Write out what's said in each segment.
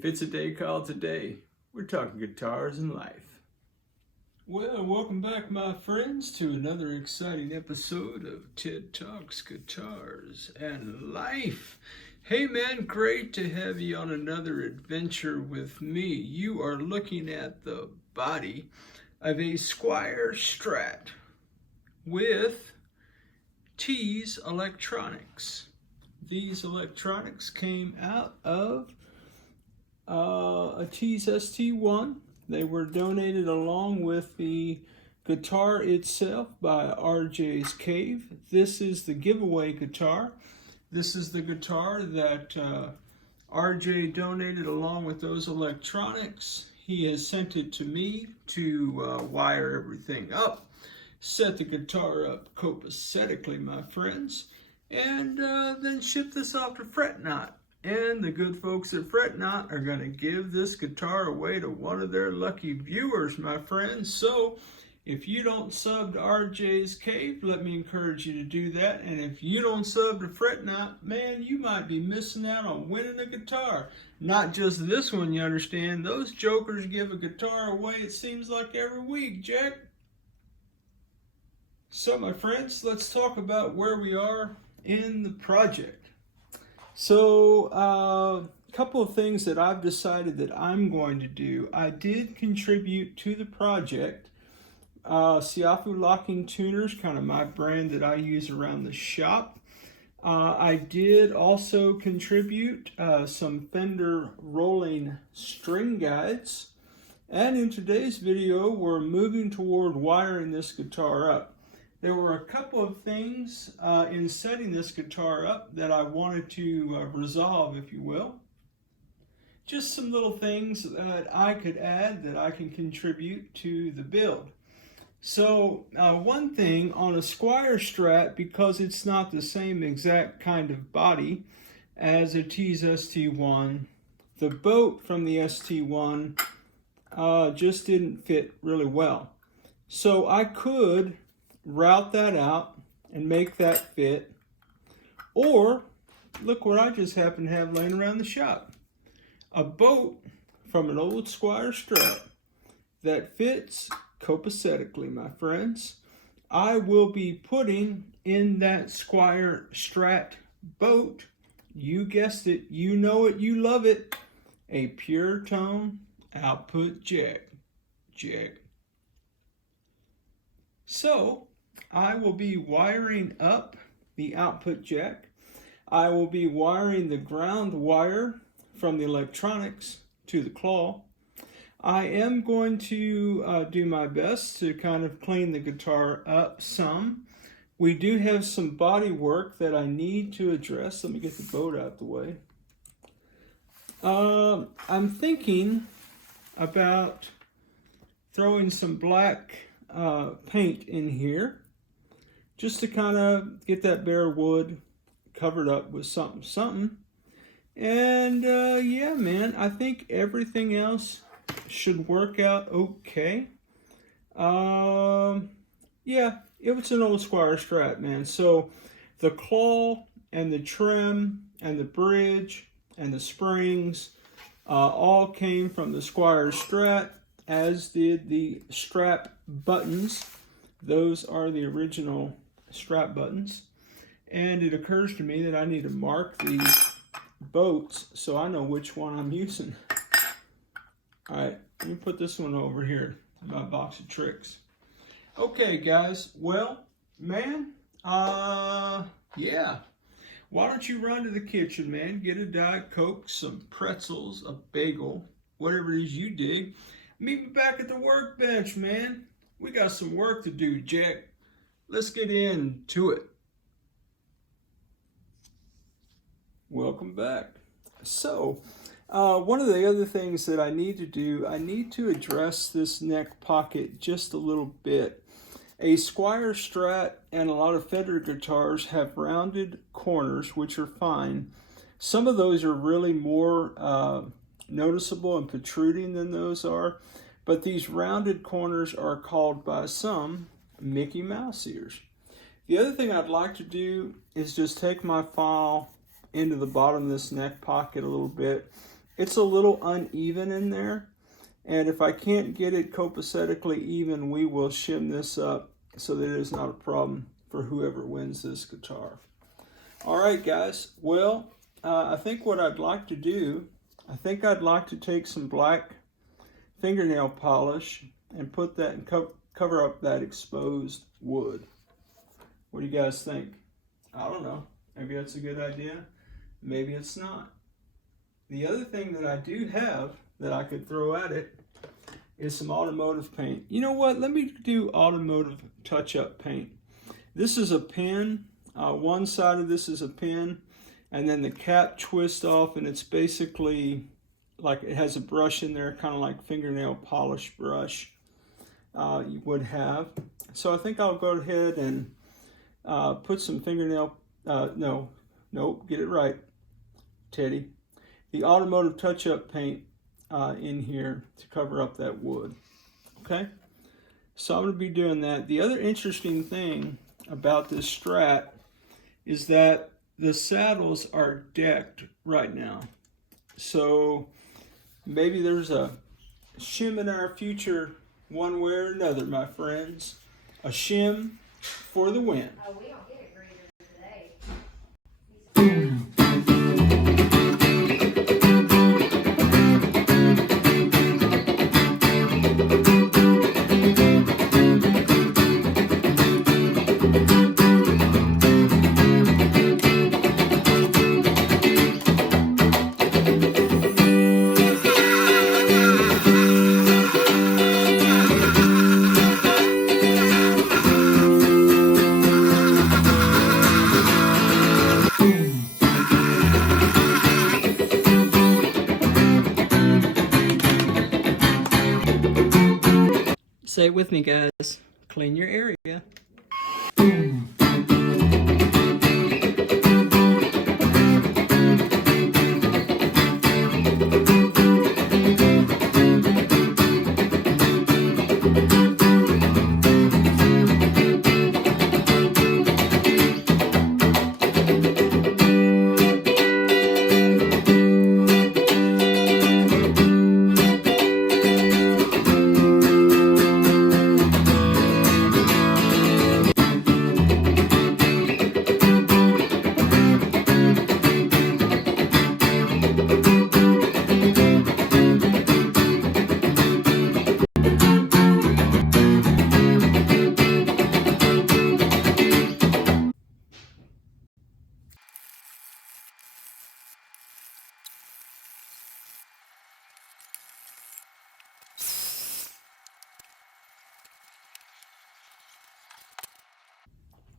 If it's a day called today, we're talking guitars and life. Well, welcome back, my friends, to another exciting episode of Ted Talks Guitars and Life. Hey man, great to have you on another adventure with me. You are looking at the body of a Squier Strat with T's electronics. These electronics came out of a T's ST1. They were donated along with the guitar itself by RJ's Cave. This is the giveaway guitar. This is the guitar that RJ donated along with those electronics. He has sent it to me to wire everything up, set the guitar up copacetically, my friends, and then ship this off to Fretnot. And the good folks at Fretnot are going to give this guitar away to one of their lucky viewers, my friends. So if you don't sub to RJ's Cave, let me encourage you to do that. And if you don't sub to Fretnot, man, you might be missing out on winning a guitar. Not just this one, you understand. Those jokers give a guitar away, it seems like every week, Jack. So my friends, let's talk about where we are in the project. So a couple of things that I've decided that I'm going to do. I did contribute to the project. Siafu Locking Tuners, kind of my brand that I use around the shop. I did also contribute some Fender rolling string guides. And in today's video, we're moving toward wiring this guitar up. There were a couple of things in setting this guitar up that I wanted to resolve, if you will. Just some little things that I could add that I can contribute to the build. So one thing on a Squier Strat, because it's not the same exact kind of body as a T's ST1, the boat from the ST1 just didn't fit really well. So I could route that out and make that fit, or look what I just happen to have laying around the shop, a boat from an old Squier Strat that fits copacetically, my friends. I will be putting in that Squier Strat boat, you guessed it, you know it, you love it, a pure tone output jack. So I will be wiring up the output jack. I will be wiring the ground wire from the electronics to the claw. I am going to do my best to kind of clean the guitar up some. We do have some body work that I need to address. Let me get the boat out of the way. I'm thinking about throwing some black paint in here, just to kind of get that bare wood covered up with something. And yeah, man, I think everything else should work out okay. Yeah, it was an old Squier Strat, man. So the claw and the trim and the bridge and the springs all came from the Squier Strat, as did the strap buttons. Those are the original strap buttons. And it occurs to me that I need to mark these boats so I know which one I'm using. Alright, let me put this one over here in my box of tricks. Okay guys, well, man, yeah. Why don't you run to the kitchen, man, get a Diet Coke, some pretzels, a bagel, whatever it is you dig. Meet me back at the workbench, man. We got some work to do, Jack. Let's get into it. Welcome back. So, one of the other things that I need to do, I need to address this neck pocket just a little bit. A Squier Strat and a lot of Fender guitars have rounded corners, which are fine. Some of those are really more noticeable and protruding than those are, but these rounded corners are called by some Mickey Mouse ears. The other thing I'd like to do is just take my file into the bottom of this neck pocket a little bit it's a little uneven in there. And if I can't get it copacetically even, we will shim this up so that it is not a problem for whoever wins this guitar. All right, guys. Well, I think what I'd like to do, I think I'd like to take some black fingernail polish and put that and cover up that exposed wood. What do you guys think? I don't know. Maybe that's a good idea. Maybe it's not. The other thing that I do have that I could throw at it is some automotive paint. You know what? Let me do automotive touch-up paint. This is a pin. One side of this is a pin, and then the cap twists off, and it's basically like it has a brush in there, kind of like fingernail polish brush you would have. So I think I'll go ahead and put some fingernail, nope, get it right, Teddy. The automotive touch-up paint in here to cover up that wood. Okay, so I'm going to be doing that. The other interesting thing about this Strat is that the saddles are decked right now. So maybe there's a shim in our future one way or another, my friends. A shim for the win. Oh, we don't get it greeter today. Say it with me, guys. Clean your area.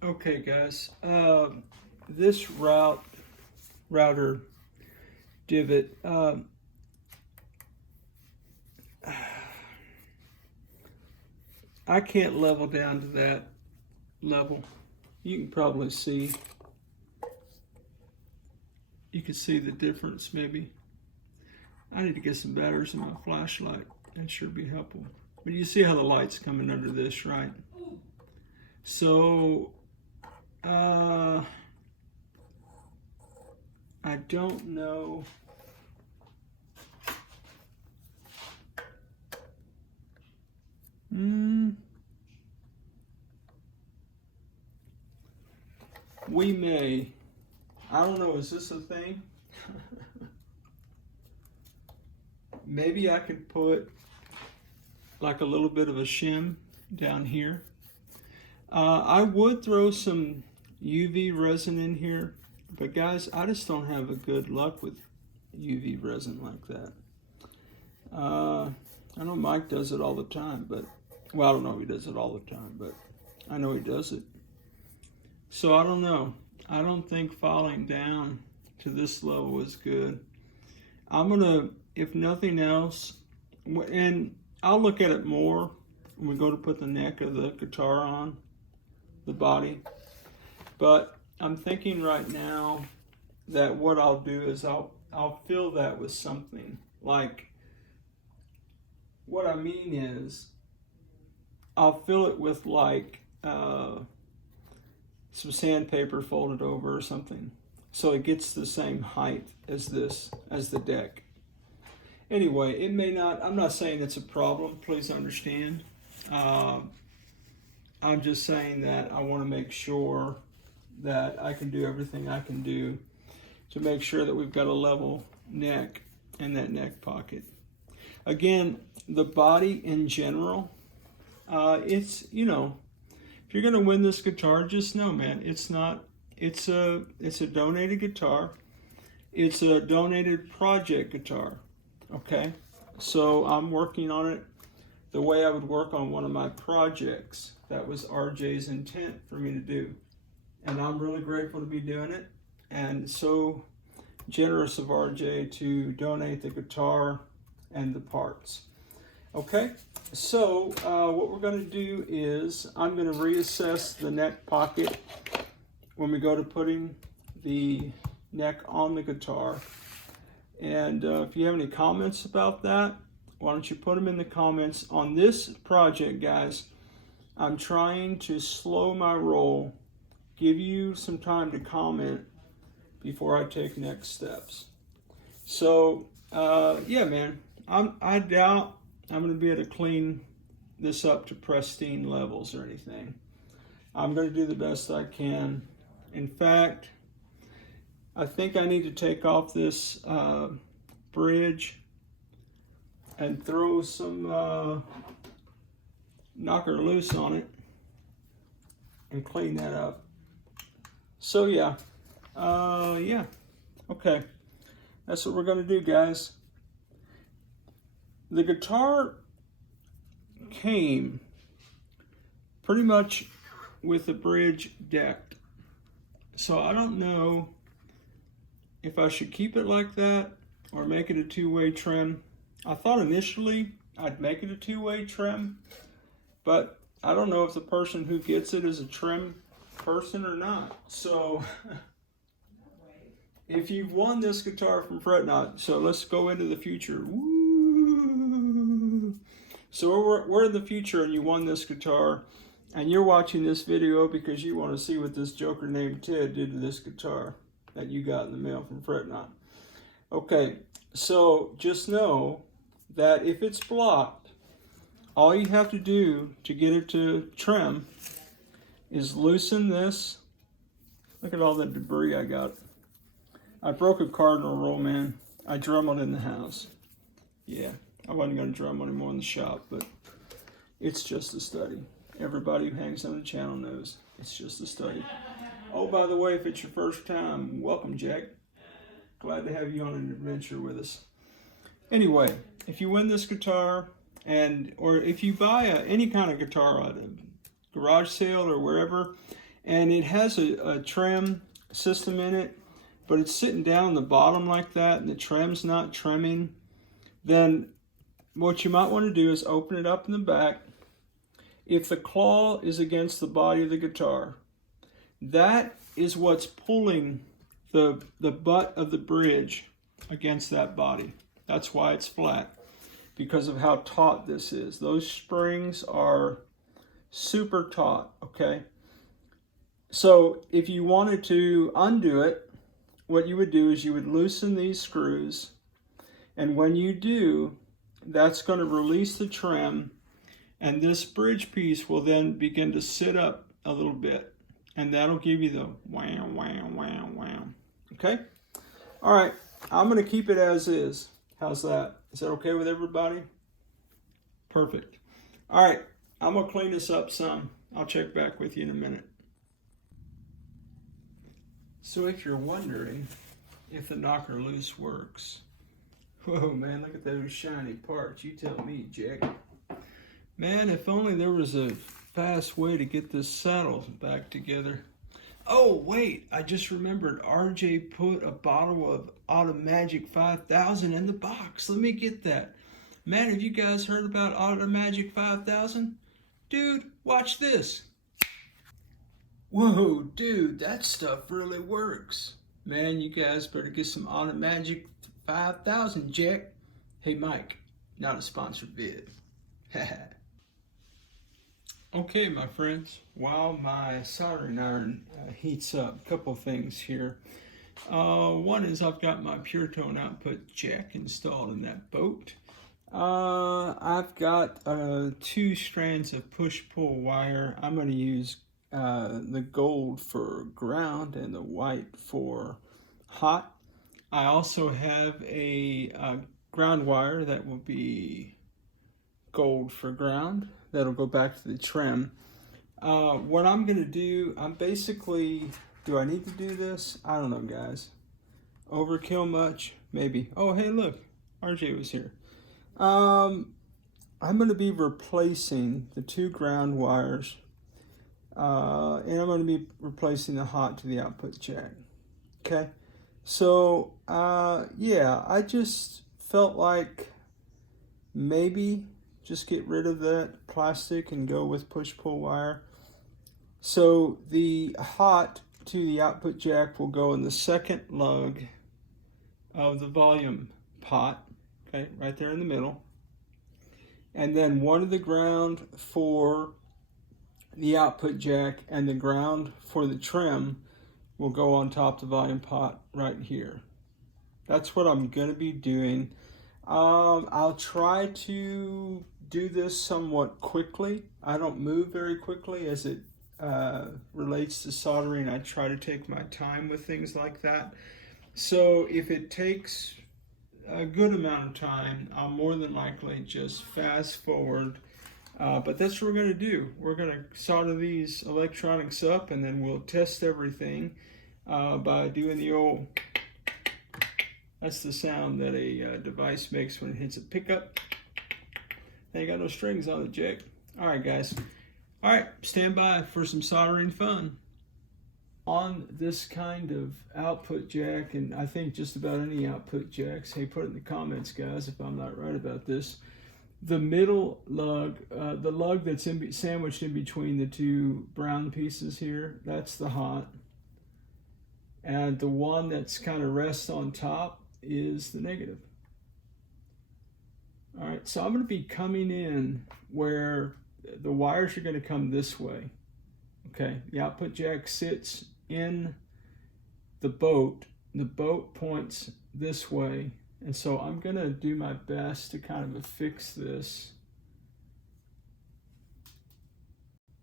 Okay, guys, this router divot, I can't level down to that level. You can probably see, you can see the difference maybe. I need to get some batteries in my flashlight. That sure be helpful. But you see how the light's coming under this, right? So, I don't know. We may. I don't know, is this a thing? Maybe I could put like a little bit of a shim down here. I would throw some UV resin in here, but guys, I just don't have a good luck with UV resin like that. I know Mike does it all the time, but, well, I don't know if he does it all the time, but I know he does it. So I don't know. I don't think falling down to this level is good. I'm gonna, if nothing else, and I'll look at it more when we go to put the neck of the guitar on, the body. But I'm thinking right now that what I'll do is I'll fill that with something. Like, what I mean is, I'll fill it with like some sandpaper folded over or something, so it gets the same height as this, as the deck. Anyway, it may not, I'm not saying it's a problem, please understand. I'm just saying that I want to make sure that I can do everything I can do to make sure that we've got a level neck in that neck pocket. Again, the body in general, it's, you know, if you're going to win this guitar, just know, man, it's a donated guitar. It's a donated project guitar, okay? So I'm working on it the way I would work on one of my projects. That was RJ's intent for me to do. And I'm really grateful to be doing it. And so generous of RJ to donate the guitar and the parts. Okay, so what we're going to do is I'm going to reassess the neck pocket when we go to putting the neck on the guitar. And if you have any comments about that, why don't you put them in the comments. On this project, guys, I'm trying to slow my roll, give you some time to comment before I take next steps. So, yeah, man, I doubt I'm going to be able to clean this up to pristine levels or anything. I'm going to do the best I can. In fact, I think I need to take off this bridge and throw some knocker loose on it and clean that up. So yeah, yeah, okay. That's what we're going to do, guys. The guitar came pretty much with the bridge decked. So I don't know if I should keep it like that or make it a two-way trim. I thought initially I'd make it a two-way trim, but I don't know if the person who gets it is a trim person or not. So if you've won this guitar from Fret Not, so let's go into the future. Woo! So we're in the future and you won this guitar and you're watching this video because you want to see what this joker named Ted did to this guitar that you got in the mail from Fret Not. Okay, so just know that if it's blocked, all you have to do to get it to trim is loosen this. Look at all the debris I got. I broke a cardinal roll, man. I drummed in the house. Yeah, I wasn't going to drum anymore in the shop, but it's just a study. Everybody who hangs on the channel knows it's just a study. Oh, by the way, if it's your first time, welcome, Jack. Glad to have you on an adventure with us. Anyway, if you win this guitar, or if you buy any kind of guitar at a garage sale or wherever, and it has a trim system in it, but it's sitting down on the bottom like that, and the trim's not trimming, then what you might want to do is open it up in the back. If the claw is against the body of the guitar, that is what's pulling the butt of the bridge against that body. That's why it's flat, because of how taut this is. Those springs are super taut, okay? So if you wanted to undo it, what you would do is you would loosen these screws, and when you do, that's going to release the trim, and this bridge piece will then begin to sit up a little bit, and that'll give you the wham, wham, wham, wham. Okay? All right, I'm going to keep it as is. How's that? Is that okay with everybody? Perfect. All right, I'm going to clean this up some. I'll check back with you in a minute. So if you're wondering if the knocker loose works, whoa, man, look at those shiny parts. You tell me, Jack. Man, if only there was a fast way to get this saddle back together. Oh, wait, I just remembered RJ put a bottle of a.k.a. 5000 in the box. Let me get that. Man, have you guys heard about a.k.a. 5000? Dude, watch this. Whoa, dude, that stuff really works. Man, you guys better get some a.k.a. 5000, Jack. Hey, Mike, not a sponsored vid. Okay, my friends, while my soldering iron heats up, a couple things here. One is I've got my pure tone output jack installed in that boat. I've got 2 strands of push-pull wire. I'm going to use the gold for ground and the white for hot. I also have a ground wire that will be gold for ground. That'll go back to the trim. What I'm going to do, I'm basically, do I need to do this? I don't know, guys. Overkill much? Maybe. Oh, hey, look. RJ was here. I'm going to be replacing the 2 ground wires. And I'm going to be replacing the hot to the output jack. Okay? So, yeah, I just felt like maybe just get rid of that plastic and go with push-pull wire. So the hot to the output jack will go in the second lug of the volume pot, okay, right there in the middle. And then one of the ground for the output jack and the ground for the trim will go on top of the volume pot right here. That's what I'm going to be doing. I'll try to do this somewhat quickly. I don't move very quickly as it relates to soldering. I try to take my time with things like that. So if it takes a good amount of time, I'll more than likely just fast forward. But that's what we're going to do. We're going to solder these electronics up, and then we'll test everything by doing the old, that's the sound that a device makes when it hits a pickup. They ain't got no strings on the jack. All right, guys. All right, stand by for some soldering fun. On this kind of output jack, and I think just about any output jacks, hey, put it in the comments, guys, if I'm not right about this. The middle lug, the lug that's sandwiched in between the 2 brown pieces here, that's the hot. And the one that's kind of rests on top is the negative. All right, so I'm going to be coming in where the wires are going to come this way. Okay, the output jack sits in the boat. The boat points this way. And so I'm going to do my best to kind of affix this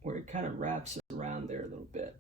where it kind of wraps around there a little bit.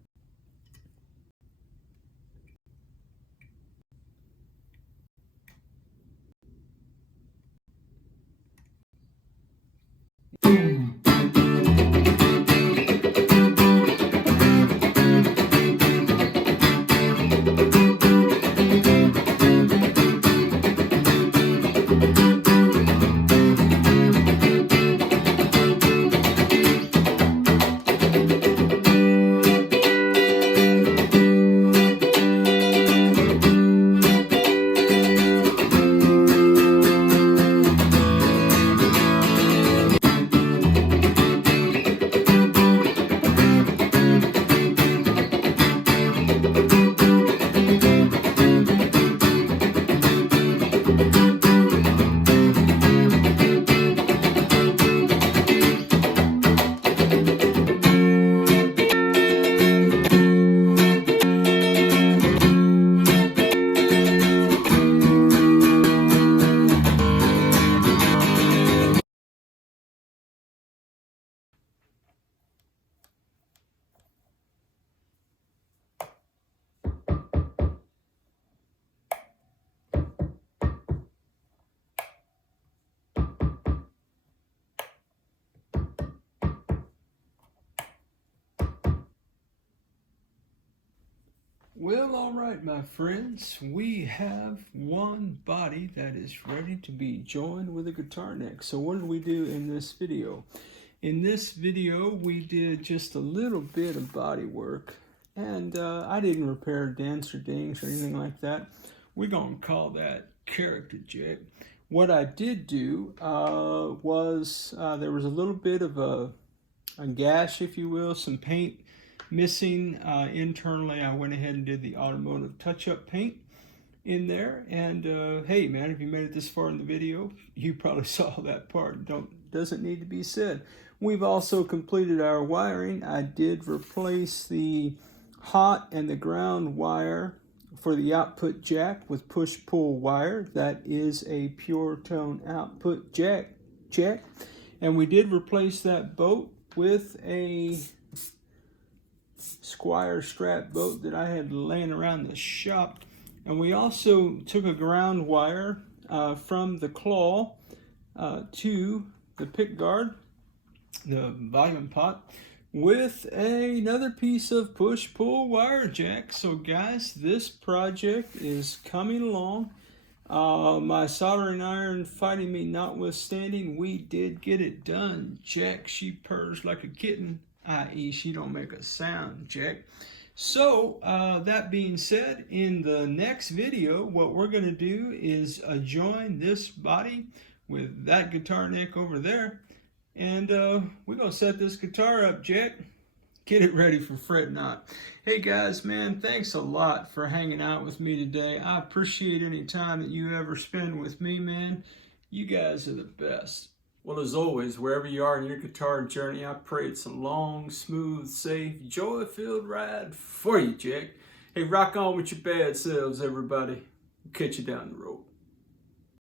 Well, all right, my friends, we have one body that is ready to be joined with a guitar neck. So what did we do in this video? In this video, we did just a little bit of body work, and I didn't repair dents or dings or anything like that. We're gonna call that character jack. What I did do was there was a little bit of a gash, if you will, some paint missing internally. I went ahead and did the automotive touch-up paint in there, and hey man, if you made it this far in the video, you probably saw that part. Doesn't need to be said. We've also completed our wiring. I did replace the hot and the ground wire for the output jack with push-pull wire. That is a pure tone output jack. And we did replace that boat with a Squier Strat boat that I had laying around the shop. And we also took a ground wire from the claw to the pick guard, the volume pot, with another piece of push-pull wire jack. So guys, this project is coming along. My soldering iron fighting me notwithstanding, we did get it done. Jack, she purrs like a kitten, i.e. she don't make a sound, Jack. So that being said, in the next video, what we're going to do is join this body with that guitar neck over there. And we're going to set this guitar up, Jack. Get it ready for fret knot. Hey guys, man, thanks a lot for hanging out with me today. I appreciate any time that you ever spend with me, man. You guys are the best. Well, as always, wherever you are in your guitar journey, I pray it's a long, smooth, safe, joy-filled ride for you, Jack. Hey, rock on with your bad selves, everybody. Catch you down the road.